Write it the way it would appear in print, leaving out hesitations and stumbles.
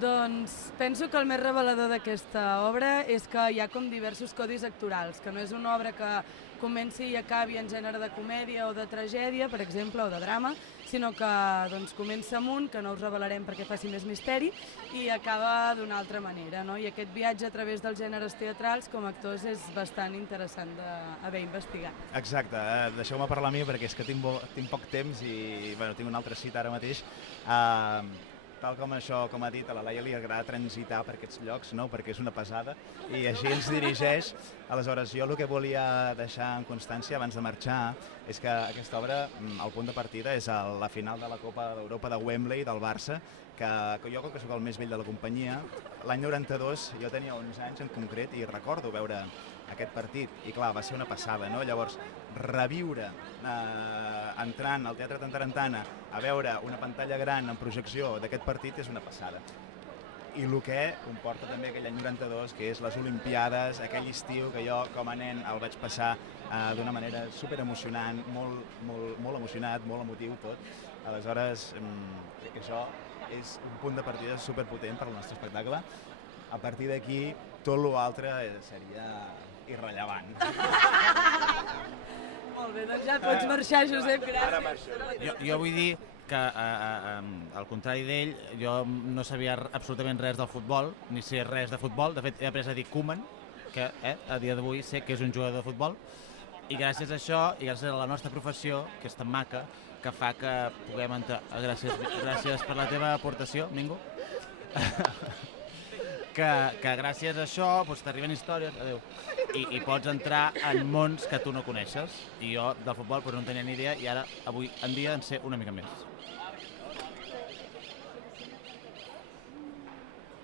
Doncs penso que el més revelador d'aquesta obra és que hi ha com diversos codis actorals, que no és una obra que comenci i acabi en gènere de comèdia o de tragèdia, per exemple, o de drama, sinó que doncs, comença amb un, que no us revelarem perquè faci més misteri, i acaba d'una altra manera. No? I aquest viatge a través dels gèneres teatrals com a actors és bastant interessant d'haver investigat. Exacte, deixeu-me parlar a mi perquè és que tinc poc temps i bueno, tinc una altra cita ara mateix. Tal com això, com ha dit, a la Laia li agrada transitar per aquests llocs, no? Perquè és una pesada i així ens dirigeix. Aleshores, jo el que volia deixar en constància abans de marxar és que aquesta obra, el punt de partida, és la final de la Copa d'Europa de Wembley, del Barça, que jo, que sóc el més vell de la companyia, l'any 92 jo tenia 11 anys en concret i recordo veure aquest partit i clar, va ser una passada, no? Llavors, reviure entrant al Teatre Tantarantana a veure una pantalla gran en projecció d'aquest partit és una passada. I el que comporta també aquell any 92, que és les Olimpiades, aquell estiu que jo com a nen el vaig passar d'una manera superemocionant, molt emocionat, molt emotiu tot. Aleshores, crec que això és un punt de partida superpotent per al nostre espectacle. A partir d'aquí, tot l'altre seria irrellevant. Molt bé, doncs ja pots marxar, Josep, gràcies. Jo vull dir que, al contrari d'ell, jo no sabia absolutament res del futbol, ni sé res de futbol. De fet, he après a dir Koeman, que a dia d'avui sé que és un jugador de futbol, i gràcies a això, i gràcies a la nostra professió, que és tan maca, que fa que puguem entrar... Gràcies per la teva aportació, Mingo. Que gràcies a això t'arriben històries, i pots entrar en mons que tu no coneixes. I jo del futbol no en tenia ni idea i ara, avui en dia, en sé una mica més.